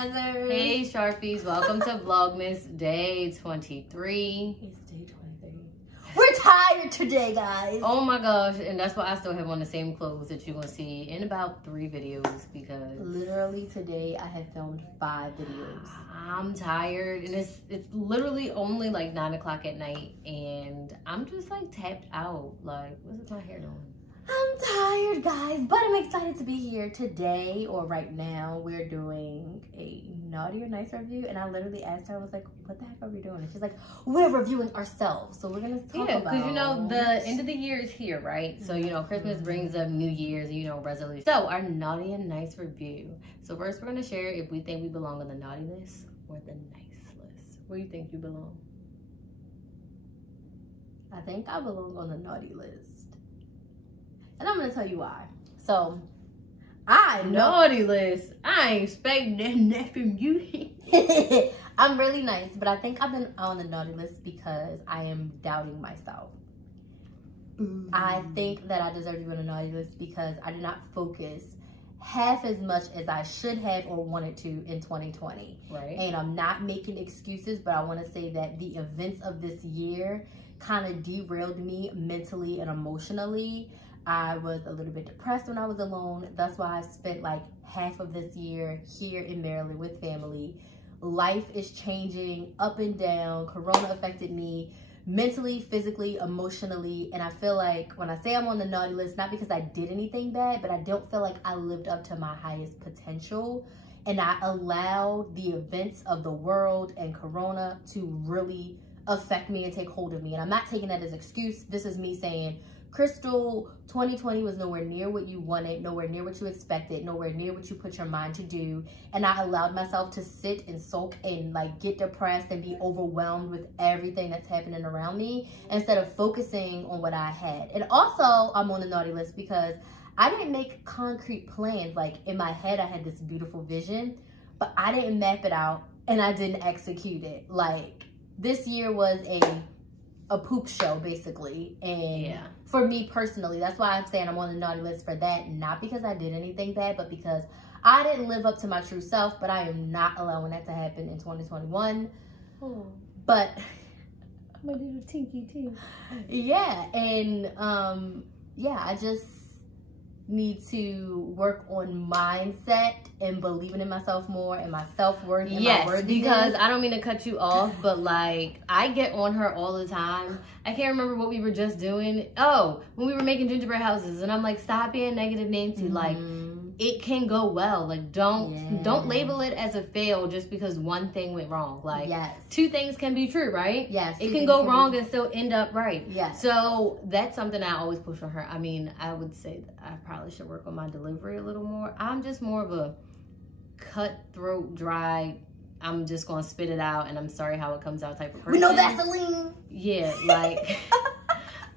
organizers. Hey Sharpies, welcome to Vlogmas Day 23. It's day 23. We're tired today, guys. Oh my gosh, and that's why I still have on the same clothes that you're gonna see in about 3 videos because literally today I have filmed 5 videos. I'm tired and it's literally only like 9 o'clock at night and I'm just like tapped out. Like, what's my hair doing? I'm tired, guys, but I'm excited to be here today, or right now. We're doing a naughty or nice review, and I literally asked her, I was like, what the heck are we doing? And she's like, we're reviewing ourselves, so we're gonna talk about. Because you know the end of the year is here, right? So you know Christmas brings up New Year's, you know, resolution. So our naughty and nice review. So first we're gonna share if we think we belong on the naughty list or the nice list. Where do you think you belong? I think I belong on the naughty list. And I'm gonna tell you why. So, I know. Naughty list. I ain't expecting that from you. I'm really nice, but I think I've been on the naughty list because I am doubting myself. I think that I deserve to be on the naughty list because I did not focus half as much as I should have or wanted to in 2020. Right. And I'm not making excuses, but I want to say that the events of this year kind of derailed me mentally and emotionally. I was a little bit depressed when I was alone. That's why I spent like half of this year here in Maryland with family. Life is changing up and down. Corona affected me mentally, physically, emotionally. And I feel like when I say I'm on the naughty list, not because I did anything bad, but I don't feel like I lived up to my highest potential. And I allowed the events of the world and Corona to really affect me and take hold of me. And I'm not taking that as an excuse. This is me saying, Crystal, 2020 was nowhere near what you wanted, nowhere near what you expected, nowhere near what you put your mind to do. And I allowed myself to sit and sulk and like get depressed and be overwhelmed with everything that's happening around me instead of focusing on what I had. And also, I'm on the naughty list because I didn't make concrete plans. Like in my head, I had this beautiful vision, but I didn't map it out and I didn't execute it. Like this year was a poop show basically, and yeah, for me personally, that's why I'm saying I'm on the naughty list for that. Not because I did anything bad, but because I didn't live up to my true self. But I am not allowing that to happen in 2021. Oh. But my little tinky too. Yeah, and yeah, I just need to work on mindset and believing in myself more and my self-worth and my worthiness. Because I don't mean to cut you off, but like I get on her all the time. I can't remember what we were just doing. Oh, when we were making gingerbread houses, and I'm like, stop being negative Nancy. Like it can go well. Like don't label it as a fail just because one thing went wrong. Like 2 things can be true, right? Yes. It can go wrong and still end up right. Yes. So that's something I always push on her. I mean, I would say that I probably should work on my delivery a little more. I'm just more of a cutthroat, dry, I'm just gonna spit it out and I'm sorry how it comes out type of person. We know Vaseline. Yeah, like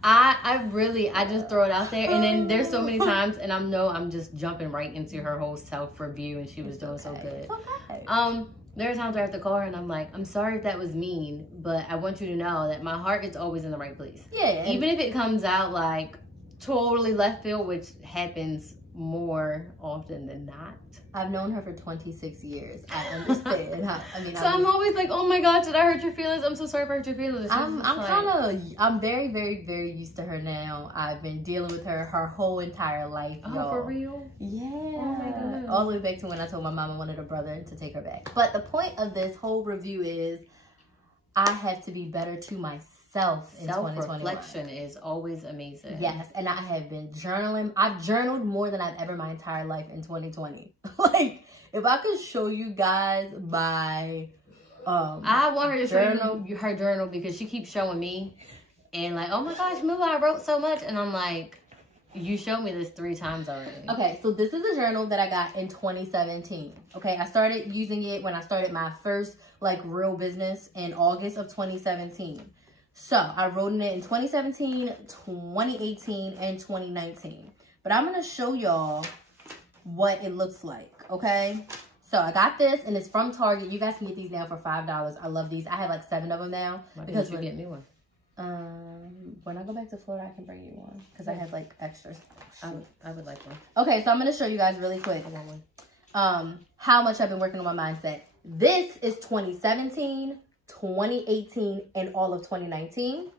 I just throw it out there, and then there's so many times, and I'm just jumping right into her whole self review, and she was doing so good. There are times where I have to call her, and I'm like, I'm sorry if that was mean, but I want you to know that my heart is always in the right place. Yeah. Even if it comes out like totally left field, which happens more often than not. I've known her for 26 years. I understand. I'm always like, oh my God, did I hurt your feelings? I'm so sorry if I hurt your feelings. I'm very, very, very used to her now. I've been dealing with her whole entire life. Oh, for real? Yeah. Oh my goodness. All the way back to when I told my mom I wanted a brother to take her back. But the point of this whole review is I have to be better to myself. Self-reflection is always amazing. Yes, and I have been journaling. I've journaled more than I've ever my entire life in 2020. Like, if I could show you guys my I want her to show you her journal because she keeps showing me and like, oh my gosh, Mila, I wrote so much, and I'm like, you showed me this 3 times already. Okay, so this is a journal that I got in 2017. Okay, I started using it when I started my first like real business in August of 2017. So I wrote in it in 2017, 2018, and 2019. But I'm going to show y'all what it looks like, okay? So I got this, and it's from Target. You guys can get these now for $5. I love these. I have like 7 of them now. Why didn't you get me one? When I go back to Florida, I can bring you one because I have like extras. I would like one. Okay, so I'm going to show you guys really quick. I want one. how much I've been working on my mindset. This is 2017, 2018, and all of 2019.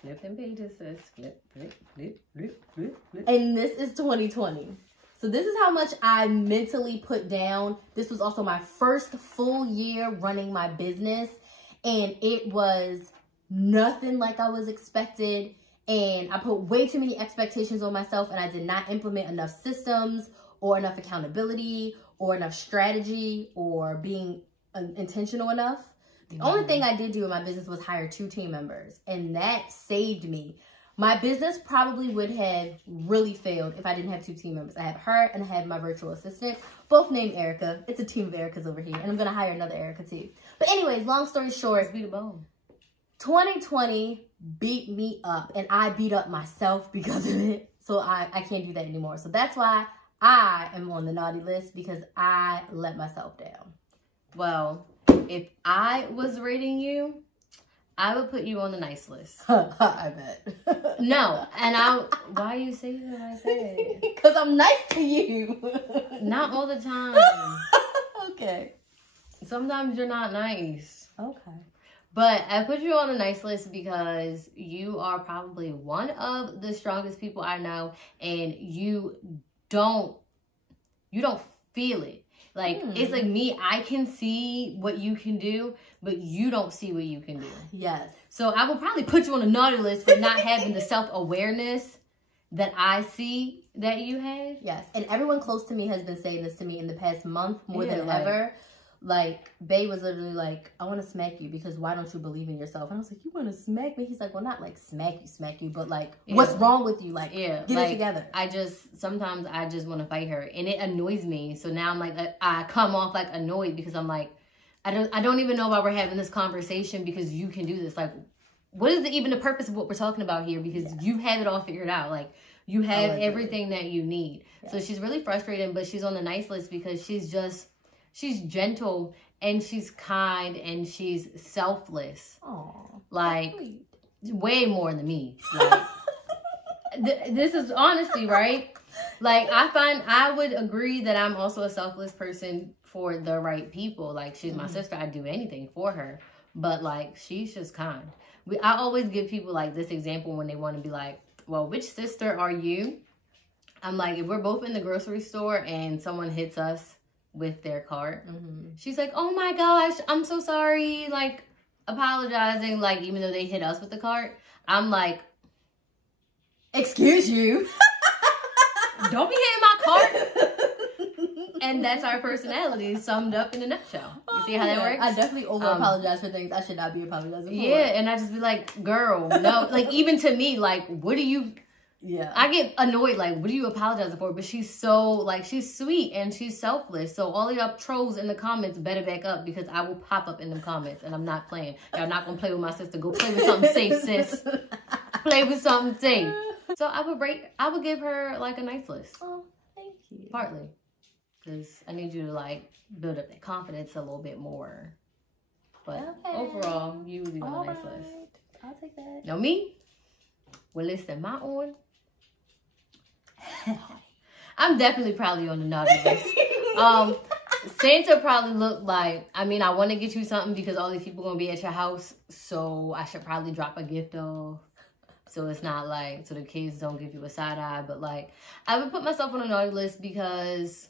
Flipping pages, sis. Flip, flip, flip, flip, flip, flip. And this is 2020. So this is how much I mentally put down. This was also my first full year running my business. And it was nothing like I was expected. And I put way too many expectations on myself. And I did not implement enough systems or enough accountability or enough strategy or being intentional enough. The only thing I did do in my business was hire 2 team members. And that saved me. My business probably would have really failed if I didn't have 2 team members. I have her and I have my virtual assistant, both named Erica. It's a team of Ericas over here. And I'm going to hire another Erica too. But anyways, long story short, beat a bone. 2020 beat me up and I beat up myself because of it. So I can't do that anymore. So that's why I am on the naughty list, because I let myself down. Well, if I was rating you, I would put you on the nice list. I bet. No, and why you say that like that? Because I'm nice to you. Not all the time. Okay. Sometimes you're not nice. Okay. But I put you on the nice list because you are probably one of the strongest people I know, and you don't feel it. Like, it's like me, I can see what you can do, but you don't see what you can do. Yes. So I will probably put you on a naughty list for not having the self-awareness that I see that you have. Yes. And everyone close to me has been saying this to me in the past month more than ever. Like, Bae was literally like, I want to smack you because why don't you believe in yourself? And I was like, you want to smack me? He's like, well, not like smack you, but like, what's wrong with you? Like, get it together. Sometimes I just want to fight her, and it annoys me. So now I'm like, I come off like annoyed because I'm like, I don't even know why we're having this conversation because you can do this. Like, what is even the purpose of what we're talking about here? Because you have it all figured out. Like, you have everything that you need. Yes. So she's really frustrated, but she's on the nice list because she's gentle and she's kind and she's selfless. Aww, like, way more than me. Like, this is honesty, right? Like, I would agree that I'm also a selfless person for the right people. Like, she's my sister. I'd do anything for her. But, like, she's just kind. I always give people, like, this example when they want to be like, well, which sister are you? I'm like, if we're both in the grocery store and someone hits us with their cart, she's like, oh my gosh, I'm so sorry, like, apologizing, like, even though they hit us with the cart. I'm like, excuse you, don't be hitting my cart. And that's our personality summed up in a nutshell. You see how that works? I definitely over apologize for things I should not be apologizing for. Yeah, and I just be like, girl, no. Like, even to me, like, what do you... Yeah. I get annoyed, like, what are you apologizing for? But she's so, like, she's sweet and she's selfless. So all of y'all trolls in the comments better back up because I will pop up in them comments and I'm not playing. Y'all not going to play with my sister. Go play with something safe, sis. Play with something safe. So I would give her, like, a nice list. Oh, thank you. Partly. Because I need you to, like, build up that confidence a little bit more. But overall, you would be on a nice list. I'll take that. Now me? Well, listen, my own... I'm definitely probably on the naughty list. Santa probably looked like, I mean, I want to get you something because all these people going to be at your house. So I should probably drop a gift off. So it's not like, so the kids don't give you a side eye. But like, I would put myself on a naughty list because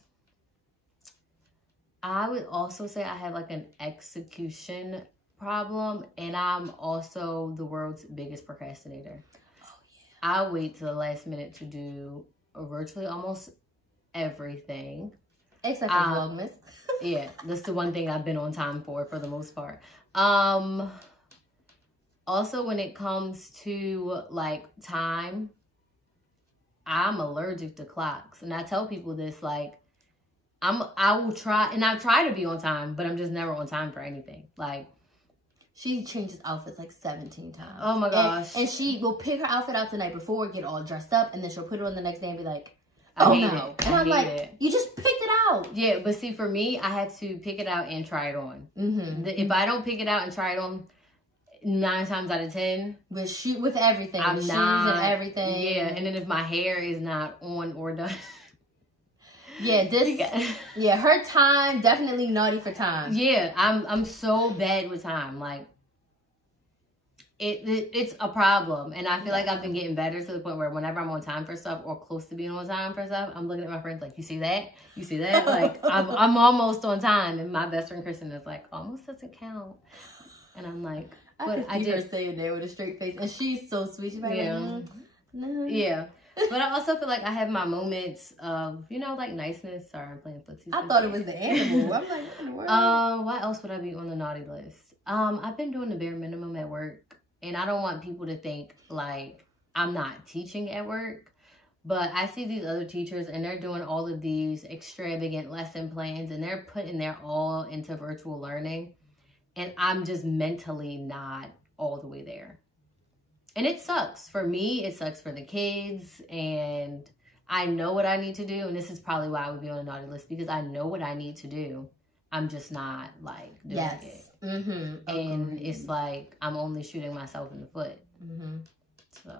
I would also say I have like an execution problem. And I'm also the world's biggest procrastinator. Oh, yeah. I wait till the last minute to do virtually almost everything. Except for VLOGMAS. Yeah, that's the one thing I've been on time for the most part. Also, when it comes to, like, time, I'm allergic to clocks. And I tell people this, like, I will try, and I try to be on time, but I'm just never on time for anything. Like, she changes outfits like 17 times. Oh my gosh. And she will pick her outfit out the night before, get all dressed up, and then she'll put it on the next day and be like, oh no. And I'm like, you just picked it out. Yeah, but see, for me, I had to pick it out and try it on. If I don't pick it out and try it on, 9 times out of 10. With everything. I'm shoes not, and everything. Yeah, and then if my hair is not on or done, Yeah, her time, definitely naughty for time. Yeah, I'm so bad with time. Like, it's a problem. And I feel like I've been getting better to the point where whenever I'm on time for stuff or close to being on time for stuff, I'm looking at my friends like, you see that? You see that? Like, I'm almost on time. And my best friend Kristen is like, almost doesn't count. And I'm like, but I did her saying there with a straight face. And she's so sweet. She's like, no. Yeah. But I also feel like I have my moments of, you know, like niceness. Sorry, I'm playing footsies. I thought it was the animal. I'm like, what in the world? Why else would I be on the naughty list? I've been doing the bare minimum at work. And I don't want people to think like I'm not teaching at work. But I see these other teachers and they're doing all of these extravagant lesson plans and they're putting their all into virtual learning. And I'm just mentally not all the way there. And it sucks. For me, it sucks for the kids. And I know what I need to do. And this is probably why I would be on a naughty list. Because I know what I need to do. I'm just not like doing it. And it's like I'm only shooting myself in the foot. So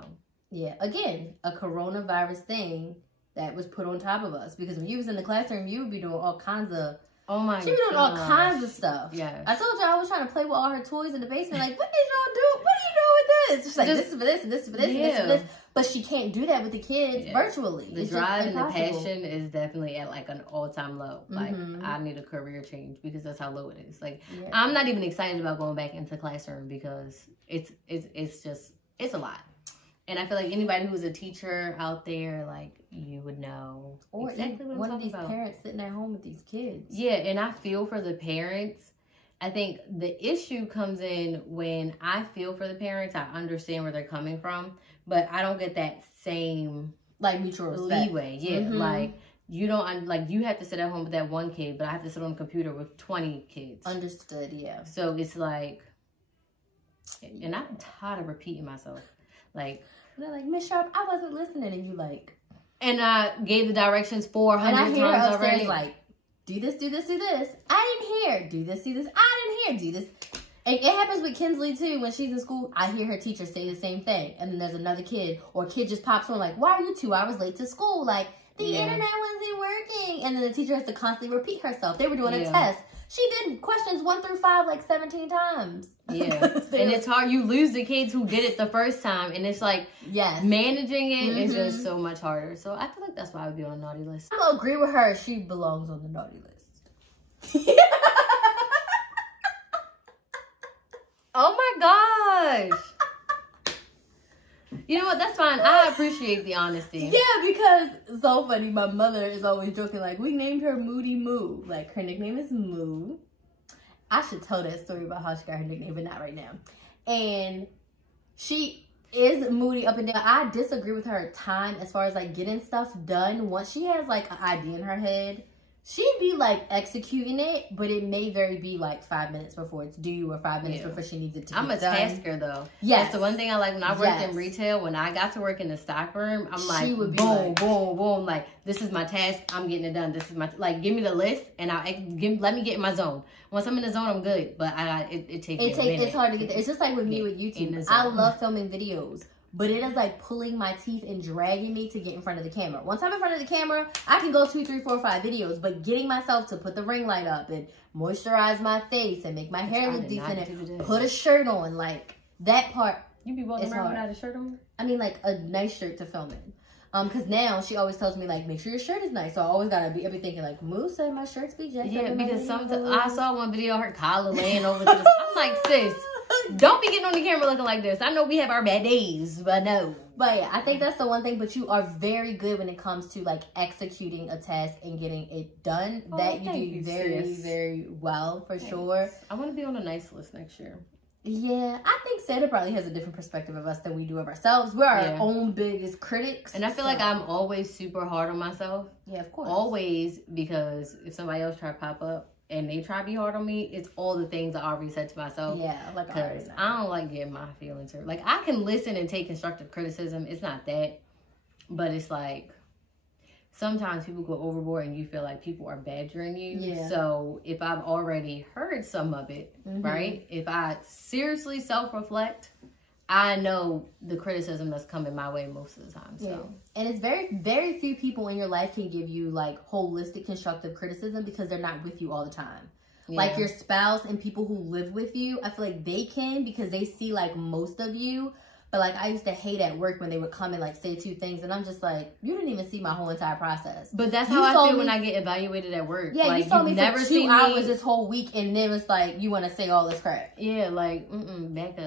yeah, again, a coronavirus thing that was put on top of us. Because when you was in the classroom, you would be doing all kinds of she be doing all kinds of stuff. Yeah, I told you I was trying to play with all her toys in the basement. Like, what did y'all do? What are you doing with this? She's like, this is for this, and this is for this, and this is for this. But she can't do that with the kids virtually. The drive and the passion is definitely at like an all-time low. Like, I need a career change because that's how low it is. Like, I'm not even excited about going back into classroom because it's a lot. And I feel like anybody who's a teacher out there, like, you would know or exactly what I'm talking about. One of these parents sitting at home with these kids. Yeah, and I feel for the parents. I think the issue comes in when I feel for the parents. I understand where they're coming from, but I don't get that same like mutual respect. Leeway. Yeah, like you don't like you have to sit at home with that one kid, but I have to sit on the computer with 20 kids. Understood. Yeah. So it's like, and I'm tired of repeating myself. Like they're like, Miss Sharp, I wasn't listening, and you like, and I gave the directions 400 and I hear times her upstairs already. Like, do this, do this, do this. I didn't hear. Do this, do this. I didn't hear. Do this. And it happens with Kinsley too. When she's in school, I hear her teacher say the same thing. And then there's another kid or a kid just pops on like, why are you 2 hours late to school? Like, the internet wasn't working. And then the teacher has to constantly repeat herself. They were doing a test. She did questions 1 through 5 like 17 times. Yeah. And it's hard. You lose the kids who did it the first time. And it's like, managing it is just so much harder. So I feel like that's why I would be on a naughty list. I'm gonna agree with her. She belongs on the naughty list. Oh my gosh. You know what? That's fine. I appreciate the honesty. Yeah, because it's so funny. My mother is always joking, like, we named her Moody Moo. Like, her nickname is Moo. I should tell that story about how she got her nickname, but not right now. And she is moody up and down. I disagree with her time as far as, like, getting stuff done. Once she has, like, an idea in her head, she'd be like executing it, but it may very be like 5 minutes before it's due or 5 minutes before she needs it to be done. I'm a tasker though. Yes. That's the one thing I like when I worked in retail. When I got to work in the stock room, I'm like, boom, boom, boom. Like, this is my task. I'm getting it done. This is my, like, give me the list and let me get in my zone. Once I'm in the zone, I'm good. But it takes me a minute. It's hard to get there. It's just like with me with YouTube. I love filming videos. But it is like pulling my teeth and dragging me to get in front of the camera. Once I'm in front of the camera, I can go 2, 3, 4, 5 videos. But getting myself to put the ring light up and moisturize my face and make my hair look decent and put a shirt on, like that part. You be walking around without a shirt on? I mean, like a nice shirt to film in. Because now she always tells me, like, make sure your shirt is nice. So I always gotta be thinking, like, Moose said my shirts be jacked up. Yeah, because sometimes I saw one video of her collar laying over to the, I'm like, sis, don't be getting on the camera looking like this. I know we have our bad days, but no. But yeah, I think that's the one thing. But you are very good when it comes to like executing a task and getting it done. Oh, that you do very, very well for sure. I want to be on a nice list next year. Yeah, I think Santa probably has a different perspective of us than we do of ourselves. We're our own biggest critics. And I feel like I'm always super hard on myself. Yeah, of course. Always, because if somebody else try to pop up and they try to be hard on me, it's all the things I already said to myself. Yeah, like because I don't like getting my feelings hurt. Like, I can listen and take constructive criticism. It's not that. But it's like, sometimes people go overboard and you feel like people are badgering you. Yeah. So if I've already heard some of it, right? If I seriously self-reflect, I know the criticism that's coming my way most of the time. So. Yeah. And it's very, very few people in your life can give you like holistic constructive criticism because they're not with you all the time. Yeah. Like your spouse and people who live with you, I feel like they can because they see like most of you. But like I used to hate at work when they would come and like say 2 things, and I'm just like, you didn't even see my whole entire process. But that's how I feel when I get evaluated at work. Yeah, like, you saw me for 2 hours this whole week, and then it's like you want to say all this crap. Yeah, like back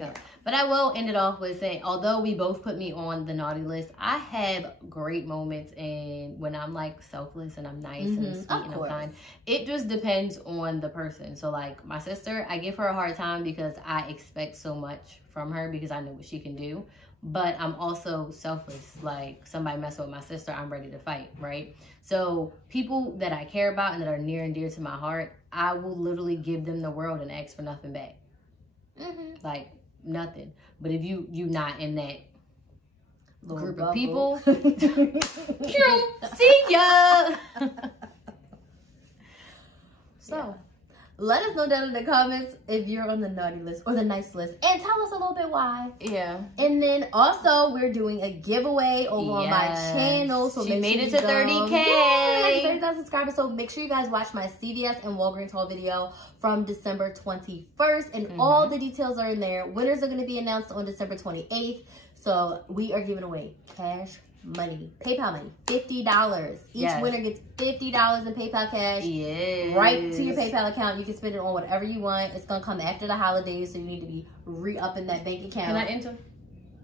up. But I will end it off with saying, although we both put me on the naughty list, I have great moments, and when I'm like selfless and I'm nice and sweet and I'm kind, it just depends on the person. So like my sister, I give her a hard time because I expect so much from her because I know what she can do, but I'm also selfless. Like somebody mess with my sister, I'm ready to fight, right? So people that I care about and that are near and dear to my heart, I will literally give them the world and ask for nothing back. Like nothing. But if you not in that group of people, see ya. So let us know down in the comments if you're on the naughty list or the nice list. And tell us a little bit why. Yeah. And then also, we're doing a giveaway over on my channel. So she made it to 30K. Yeah, 30,000 subscribers. So make sure you guys watch my CVS and Walgreens haul video from December 21st. And all the details are in there. Winners are going to be announced on December 28th. So we are giving away cash money, PayPal money, $50. Each winner gets $50 in PayPal cash. Right to your PayPal account. You can spend it on whatever you want. It's gonna come after the holidays, so you need to be re-upping that bank account. Can I enter?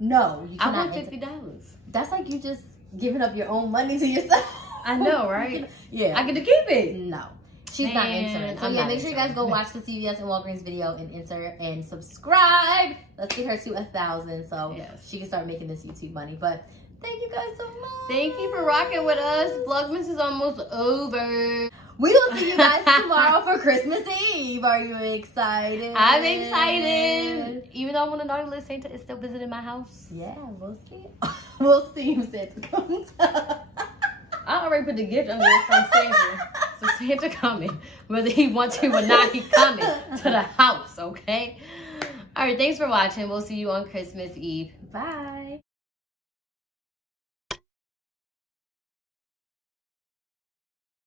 No, you cannot. I want $50. That's like you just giving up your own money to yourself. I know, right? Yeah, I get to keep it. No, she's not entering. So yeah, make sure you guys go watch the CVS and Walgreens video and enter and subscribe. Let's get her to 1,000 so she can start making this YouTube money. But thank you guys so much. Thank you for rocking with us. Vlogmas is almost over. We will see you guys tomorrow for Christmas Eve. Are you excited? I'm excited. Even though I'm on the naughty list, Santa is still visiting my house. Yeah, we'll see. We'll see if Santa comes. I already put the gift on there from Santa. So Santa coming. Whether he wants to or not, he coming to the house, okay? All right, thanks for watching. We'll see you on Christmas Eve. Bye.